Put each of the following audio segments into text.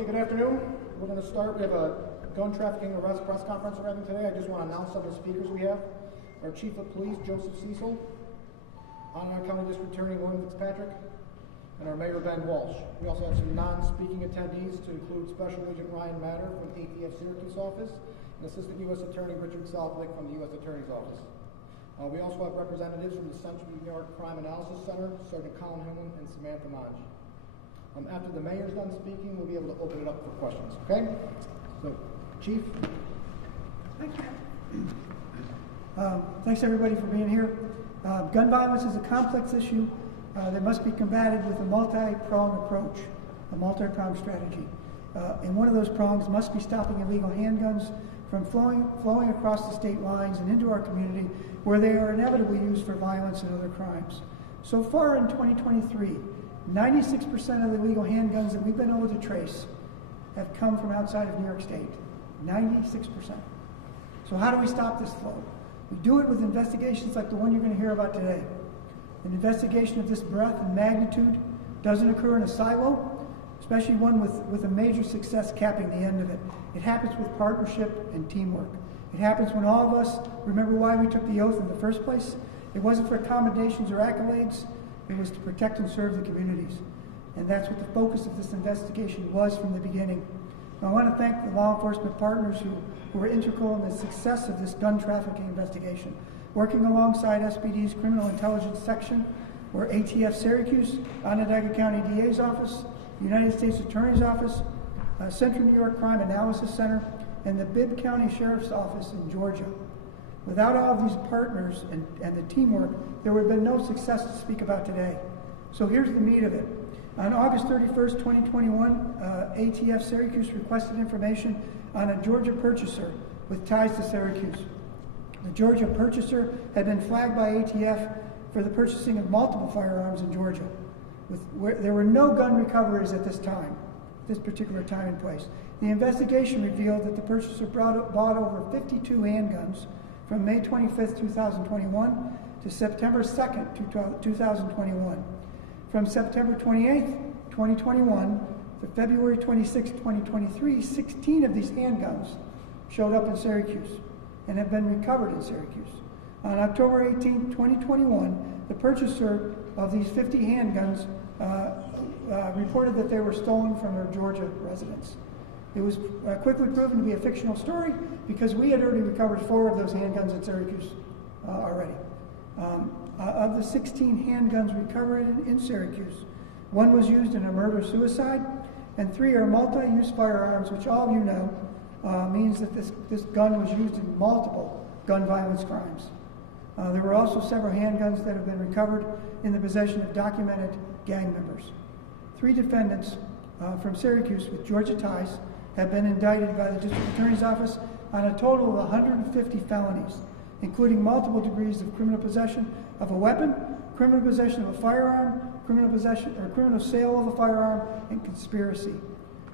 Okay, good afternoon. We're going to start. We have a gun trafficking arrest press conference we're having today. I just want to announce some of the speakers we have. Our Chief of Police, Joseph Cecil, Onondaga County District Attorney William Fitzpatrick, and our Mayor Ben Walsh. We also have some non-speaking attendees to include Special Agent Ryan Matter from the ATF Syracuse office and Assistant U.S. Attorney Richard Southwick from the U.S. Attorney's office. We also have representatives from the Central New York Crime Analysis Center, Sergeant Colin Hillman and Samantha Monge. After the mayor's done speaking, we'll be able to open it up for questions, okay? So, Chief. Thank you. Thanks everybody for being here. Gun violence is a complex issue that must be combated with a multi-pronged approach, a multi-pronged strategy. And one of those prongs must be stopping illegal handguns from flowing across the state lines and into our community where they are inevitably used for violence and other crimes. So far in 2023, 96% of the illegal handguns that we've been able to trace have come from outside of New York State. 96%. So how do we stop this flow? We do it with investigations like the one you're going to hear about today. An investigation of this breadth and magnitude doesn't occur in a silo, especially one with a major success capping the end of it. It happens with partnership and teamwork. It happens when all of us remember why we took the oath in the first place. It wasn't for accommodations or accolades. It was to protect and serve the communities. And that's what the focus of this investigation was from the beginning. And I want to thank the law enforcement partners who were integral in the success of this gun trafficking investigation. Working alongside SPD's Criminal Intelligence Section were ATF Syracuse, Onondaga County DA's Office, United States Attorney's Office, Central New York Crime Analysis Center, and the Bibb County Sheriff's Office in Georgia. Without all of these partners and the teamwork, there would have been no success to speak about today. So here's the meat of it. On August 31st, 2021, ATF Syracuse requested information on a Georgia purchaser with ties to Syracuse. The Georgia purchaser had been flagged by ATF for the purchasing of multiple firearms in Georgia. There were no gun recoveries at this particular time and place. The investigation revealed that the purchaser bought over 52 handguns from May 25th, 2021 to September 2nd, 2021. From September 28th, 2021 to February 26th, 2023, 16 of these handguns showed up in Syracuse and have been recovered in Syracuse. On October 18th, 2021, the purchaser of these 50 handguns reported that they were stolen from their Georgia residence. It was quickly proven to be a fictional story because we had already recovered 4 of those handguns in Syracuse already. Of the 16 handguns recovered in Syracuse, 1 was used in a murder-suicide, and 3 are multi-use firearms, which all of you know means that this gun was used in multiple gun violence crimes. There were also several handguns that have been recovered in the possession of documented gang members. 3 defendants from Syracuse with Georgia ties have been indicted by the District Attorney's Office on a total of 150 felonies, including multiple degrees of criminal possession of a weapon, criminal possession of a firearm, criminal sale of a firearm, and conspiracy.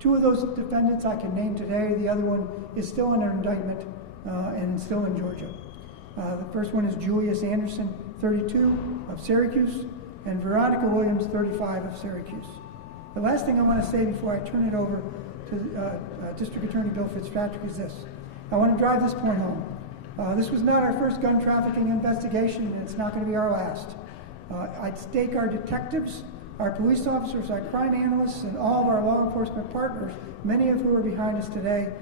2 of those defendants I can name today. The other one is still under indictment and still in Georgia. The first one is Julius Anderson, 32, of Syracuse, and Veronica Williams, 35, of Syracuse. The last thing I want to say before I turn it over to District Attorney Bill Fitzpatrick is this. I want to drive this point home. This was not our first gun trafficking investigation, and it's not going to be our last. I'd stake our detectives, our police officers, our crime analysts, and all of our law enforcement partners, many of who are behind us today,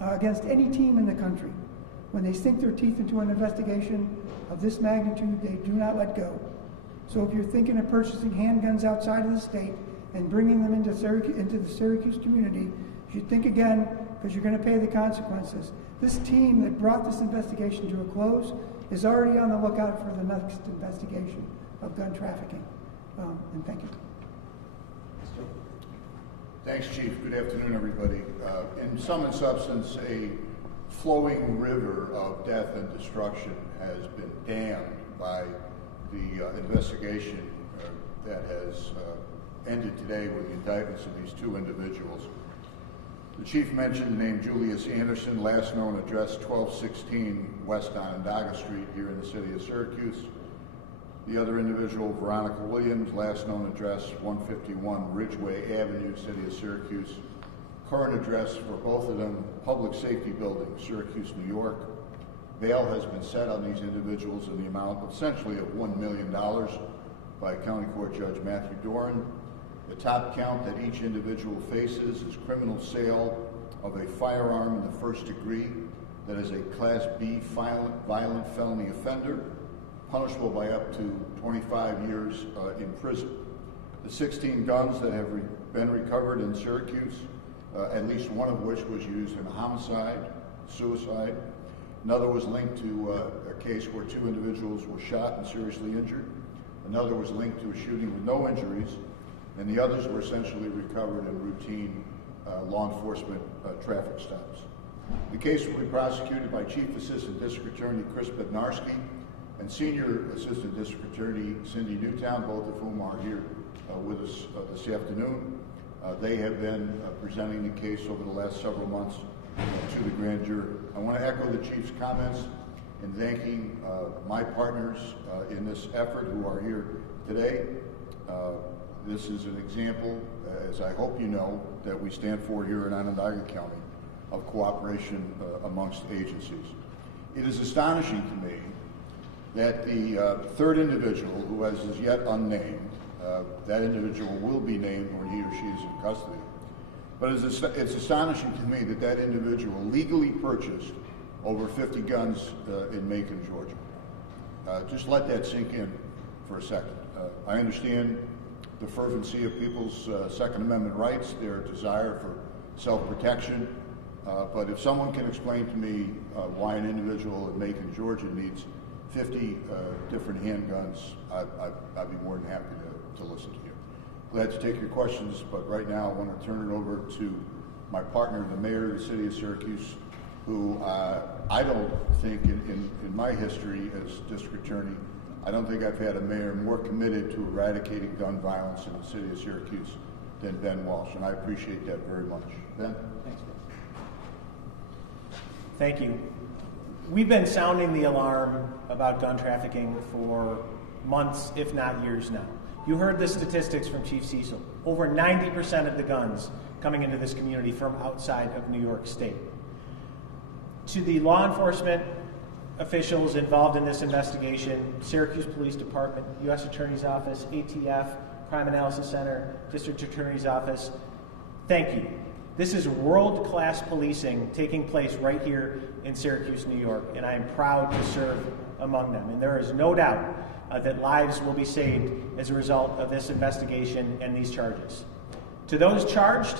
against any team in the country. When they sink their teeth into an investigation of this magnitude, they do not let go. So if you're thinking of purchasing handguns outside of the state and bringing them into the Syracuse community, you should think again, because you're going to pay the consequences. This team that brought this investigation to a close is already on the lookout for the next investigation of gun trafficking. And thank you. Thanks, Chief. Good afternoon, everybody. In sum and substance, a flowing river of death and destruction has been dammed by the investigation that has ended today with the indictments of these 2 individuals. The Chief mentioned the name Julius Anderson, last known address 1216 West Onondaga Street here in the city of Syracuse. The other individual, Veronica Williams, last known address 151 Ridgeway Avenue, city of Syracuse. current address for both of them, public safety buildings, Syracuse, New York. Bail has been set on these individuals in the amount of essentially of $1 million by County Court Judge Matthew Doran. The top count that each individual faces is criminal sale of a firearm in the first degree that is a Class B violent felony offender, punishable by up to 25 years in prison. The 16 guns that have been recovered in Syracuse, at least one of which was used in a homicide, suicide. Another was linked to a case where 2 individuals were shot and seriously injured. Another was linked to a shooting with no injuries, and the others were essentially recovered in routine law enforcement traffic stops. The case will be prosecuted by Chief Assistant District Attorney Chris Bednarski and Senior Assistant District Attorney Cindy Newtown, both of whom are here with us this afternoon. They have been presenting the case over the last several months to the grand jury. I want to echo the Chief's comments in thanking my partners in this effort who are here today. This is an example, as I hope you know, that we stand for here in Onondaga County of cooperation amongst agencies. It is astonishing to me that the third individual, who is as yet unnamed, that individual will be named when he or she is in custody, but it's astonishing to me that that individual legally purchased over 50 guns in Macon, Georgia. Just let that sink in for a second. I understand the fervency of people's Second Amendment rights, their desire for self-protection, but if someone can explain to me why an individual in Macon, Georgia needs 50 different handguns, I'd be more than happy to listen to you. Glad to take your questions, but right now I want to turn it over to my partner, the mayor of the city of Syracuse, who I don't think in my history as district attorney, I don't think I've had a mayor more committed to eradicating gun violence in the city of Syracuse than Ben Walsh, and I appreciate that very much. Ben? Thanks. Thank you. We've been sounding the alarm about gun trafficking for months, if not years now. You heard the statistics from Chief Cecil. Over 90% of the guns coming into this community from outside of New York State. To the law enforcement officials involved in this investigation, Syracuse Police Department, U.S. Attorney's Office, ATF, Crime Analysis Center, District Attorney's Office, thank you. This is world-class policing taking place right here in Syracuse, New York, and I am proud to serve among them. And there is no doubt that lives will be saved as a result of this investigation and these charges. To those charged,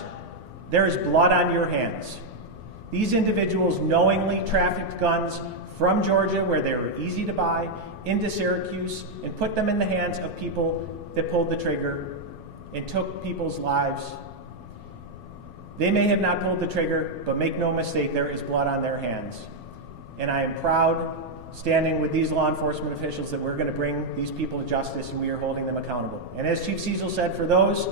there is blood on your hands. These individuals knowingly trafficked guns from Georgia, where they were easy to buy, into Syracuse and put them in the hands of people that pulled the trigger and took people's lives. They may have not pulled the trigger, but make no mistake, there is blood on their hands. And I am proud, standing with these law enforcement officials, that we're going to bring these people to justice and we are holding them accountable. And as Chief Cecil said, for those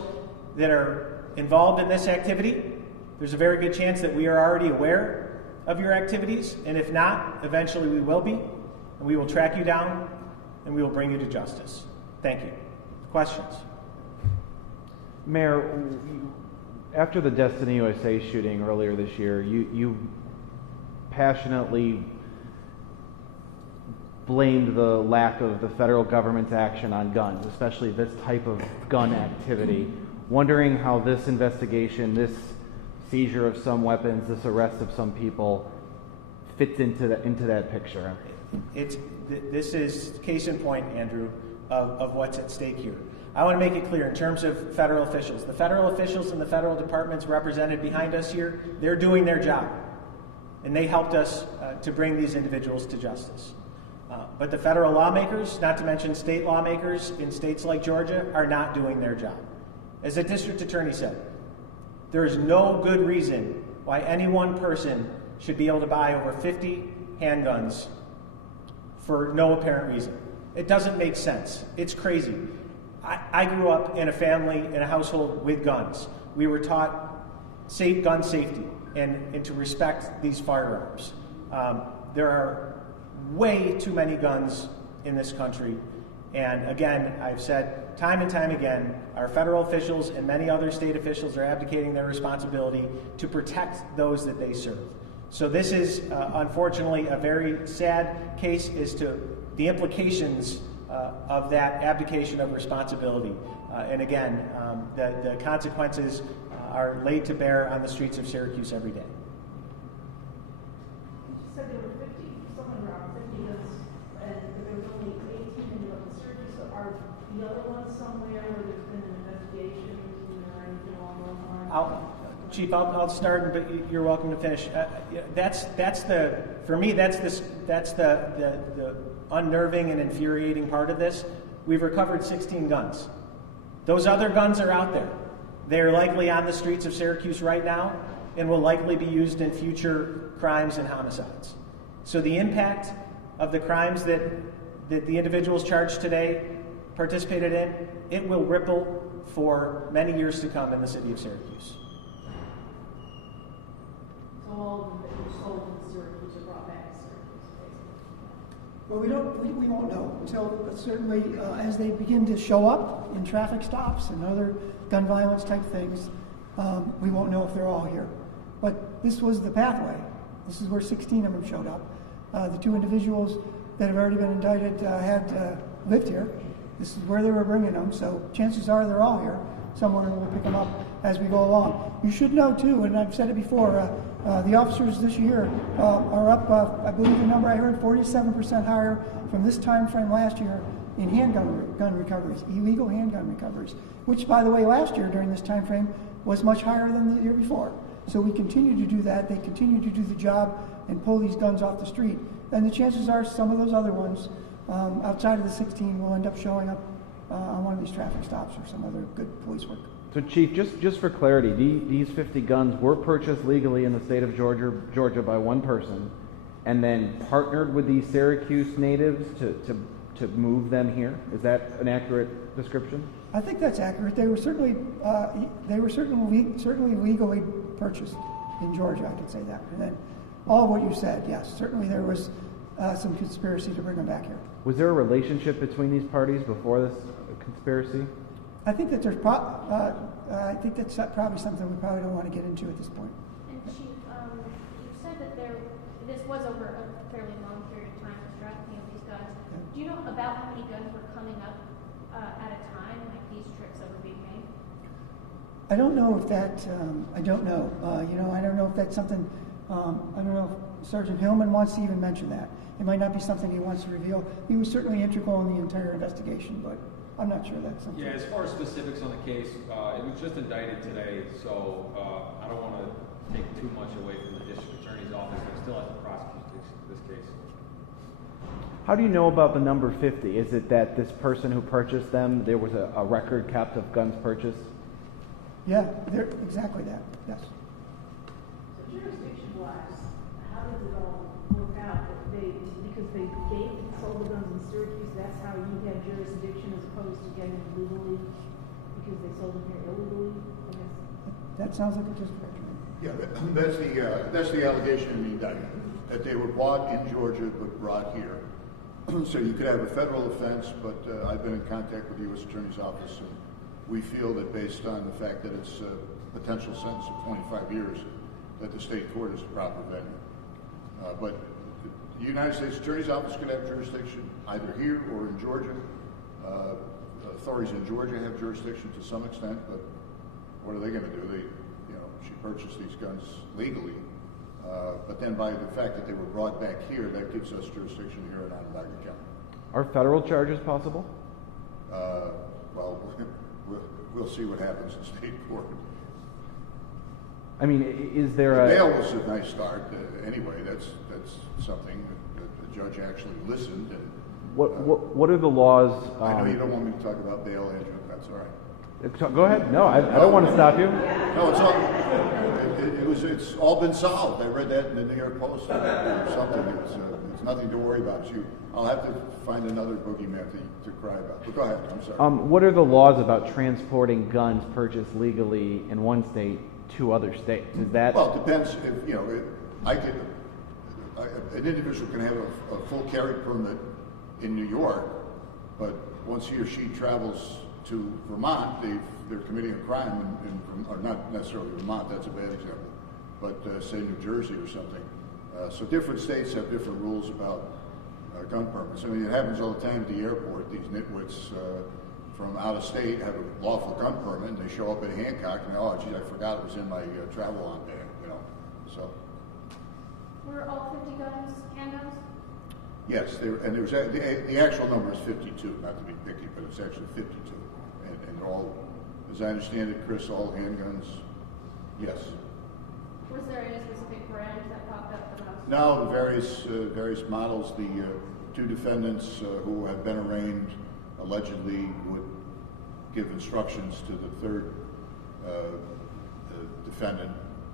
that are involved in this activity, there's a very good chance that we are already aware of your activities, and if not, eventually we will be, and we will track you down, and we will bring you to justice. Thank you. Questions? Mayor, after the Destiny USA shooting earlier this year, you passionately blamed the lack of the federal government's action on guns, especially this type of gun activity. Wondering how this investigation, this seizure of some weapons, this arrest of some people fits into that picture. This is case in point, Andrew, of what's at stake here. I want to make it clear in terms of federal officials. The federal officials and the federal departments represented behind us here, they're doing their job. And they helped us to bring these individuals to justice. But the federal lawmakers, not to mention state lawmakers in states like Georgia, are not doing their job. As the district attorney said, there is no good reason why any one person should be able to buy over 50 handguns for no apparent reason. It doesn't make sense. It's crazy. I grew up in a family, in a household with guns. We were taught gun safety and to respect these firearms. There are way too many guns in this country. And again, I've said time and time again, our federal officials and many other state officials are abdicating their responsibility to protect those that they serve. So this is, unfortunately, a very sad case as to the implications of that abdication of responsibility. And again, the consequences are laid to bear on the streets of Syracuse every day. You said there were 50, somewhere around 50 guns, and there was only 18 in the Syracuse. So are the other ones somewhere where there's been an investigation or anything along those lines? Chief, I'll start, but you're welcome to finish. For me, that's the unnerving and infuriating part of this. We've recovered 16 guns. Those other guns are out there. They're likely on the streets of Syracuse right now and will likely be used in future crimes and homicides. So the impact of the crimes that the individuals charged today participated in, it will ripple for many years to come in the city of Syracuse. So all of them that were sold in Syracuse are brought back to Syracuse, basically. Well, we won't know until certainly as they begin to show up in traffic stops and other gun violence type things, we won't know if they're all here. But this was the pathway. This is where 16 of them showed up. The two individuals that have already been indicted had lived here. This is where they were bringing them, so chances are they're all here somewhere, and we'll pick them up as we go along. You should know too, and I've said it before, the officers this year are up, I believe the number I heard, 47% higher from this time frame last year in gun recoveries, illegal handgun recoveries, which, by the way, last year during this time frame was much higher than the year before. So we continue to do that. They continue to do the job and pull these guns off the street. And the chances are some of those other ones outside of the 16 will end up showing up on one of these traffic stops or some other good police work. So, Chief, just for clarity, these 50 guns were purchased legally in the state of Georgia by one person, and then partnered with these Syracuse natives to move them here. Is that an accurate description? I think that's accurate. They were certainly legally purchased in Georgia. I could say that. And then all of what you said, yes, certainly there was some conspiracy to bring them back here. Was there a relationship between these parties before this conspiracy? I think that I think that's probably something we probably don't want to get into at this point. And Chief, you said that this was over a fairly long period of time, the trafficking of these guns. Yeah. Do you know about how many guns were coming up at a time, like these trips that were being made? I don't know if that. I don't know. I don't know if that's something. I don't know if Sergeant Hillman wants to even mention that. It might not be something he wants to reveal. He was certainly integral in the entire investigation, but I'm not sure that's something. Yeah, as far as specifics on the case, it was just indicted today, so I don't want to take too much away from the district attorney's office. They still have to prosecute this case. How do you know about the number 50? Is it that this person who purchased them, there was a record kept of guns purchased? Yeah, they're exactly that. Yes. So jurisdiction-wise, how does it all work out? Because they sold the guns in Syracuse, that's how you had jurisdiction as opposed to getting them legally because they sold them here illegally? I guess. That sounds like a district attorney. Yeah, that's the allegation in the indictment, that they were bought in Georgia but brought here. So you could have a federal offense, but I've been in contact with the U.S. Attorney's Office, and we feel that based on the fact that it's a potential sentence of 25 years, that the state court is the proper venue. But the United States Attorney's Office could have jurisdiction either here or in Georgia. Authorities in Georgia have jurisdiction to some extent, but what are they going to do? She purchased these guns legally, but then by the fact that they were brought back here, that gives us jurisdiction here in Onondaga County. Are federal charges possible? Well, we'll see what happens in state court. I mean, is there a... Bail was a nice start. Anyway, that's something that the judge actually listened. And What are the laws... I know you don't want me to talk about bail, Andrew. That's all right. Go ahead. No, I don't want to stop you. No, it's all been solved. I read that in the New York Post or something. It's nothing to worry about. I'll have to find another boogeyman to cry about. But go ahead. I'm sorry. What are the laws about transporting guns purchased legally in one state to other states? Is that... Well, it depends. If an individual can have a full carry permit in New York, but once he or she travels to Vermont, they're committing a crime or not necessarily Vermont, that's a bad example, but say New Jersey or something. So different states have different rules about gun permits. I mean, it happens all the time at the airport. These nitwits from out of state have a lawful gun permit, and they show up at Hancock, and oh, geez, I forgot it was in my travel on bag, you know. So. Were all 50 guns handguns? Yes, and there was the actual number is 52. Not to be picky, but it's actually 52, and they're all, as I understand it, Chris, all handguns. Yes. Was there any specific brand that popped up the most? No, the various models. The two defendants who have been arraigned allegedly would give instructions to the third defendant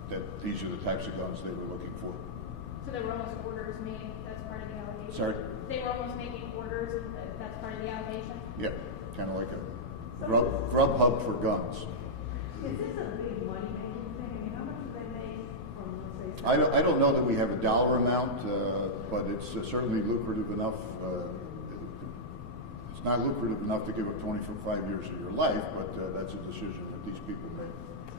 that these are the types of guns they were looking for. So there were almost orders made, that's part of the allegation? Sorry? They were almost making orders, and that's part of the allegation? Yeah, kind of like a grub hub for guns. Is this a big money-making thing? I mean, how much do they make from, let's say... I don't know that we have a dollar amount, but it's certainly lucrative enough. It's not lucrative enough to give up 25 years of your life, but that's a decision that these people make.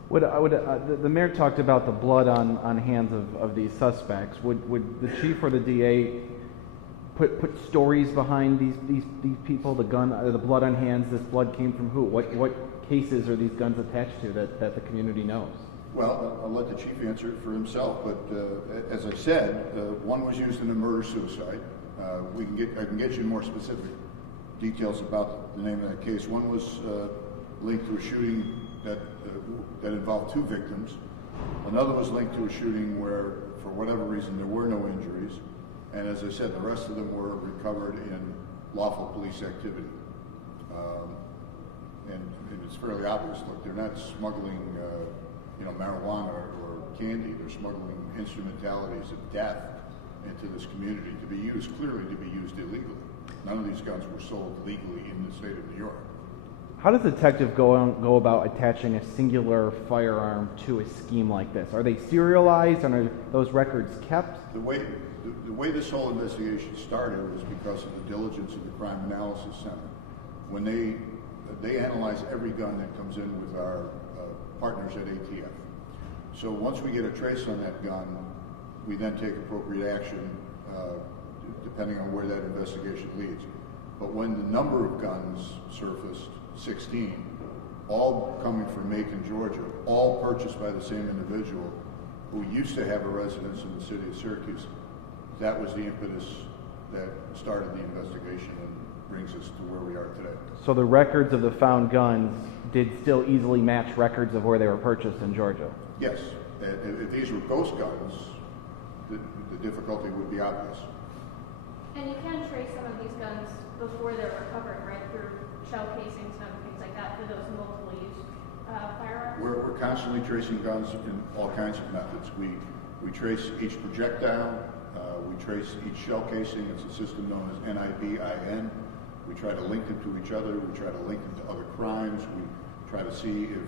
The mayor talked about the blood on hands of these suspects. Would the chief or the DA put stories behind these people? The blood on hands. This blood came from who? What cases are these guns attached to that the community knows? Well, I'll let the chief answer it for himself. But as I said, one was used in a murder-suicide. I can get you more specific details about the name of that case. One was linked to a shooting that involved two victims. Another was linked to a shooting where, for whatever reason, there were no injuries. And as I said, the rest of them were recovered in lawful police activity. And it's fairly obvious. Look, they're not smuggling, marijuana or candy. They're smuggling instrumentalities of death into this community to be used illegally. None of these guns were sold legally in the state of New York. How does a detective go about attaching a singular firearm to a scheme like this? Are they serialized, and are those records kept? The way this whole investigation started was because of the diligence of the Crime Analysis Center. When they analyze every gun that comes in with our partners at ATF. So once we get a trace on that gun, we then take appropriate action depending on where that investigation leads. But when the number of guns surfaced, 16, all coming from Macon, Georgia, all purchased by the same individual who used to have a residence in the city of Syracuse, that was the impetus that started the investigation and brings us to where we are today. So the records of the found guns did still easily match records of where they were purchased in Georgia? Yes. If these were ghost guns, the difficulty would be obvious. And you can trace some of these guns before they're recovered, right, through shell casings and things like that for those multiple use firearms? We're constantly tracing guns in all kinds of methods. We trace each projectile. We trace each shell casing. It's a system known as NIBIN. We try to link them to each other. We try to link them to other crimes. We try to see if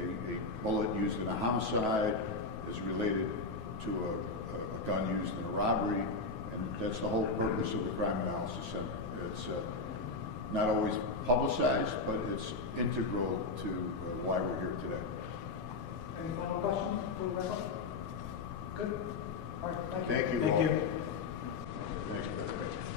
a bullet used in a homicide is related to a gun used in a robbery. And that's the whole purpose of the Crime Analysis Center. It's not always publicized, but it's integral to why we're here today. Any final questions before we wrap up? Good. All right. Thank you. Thank all. you.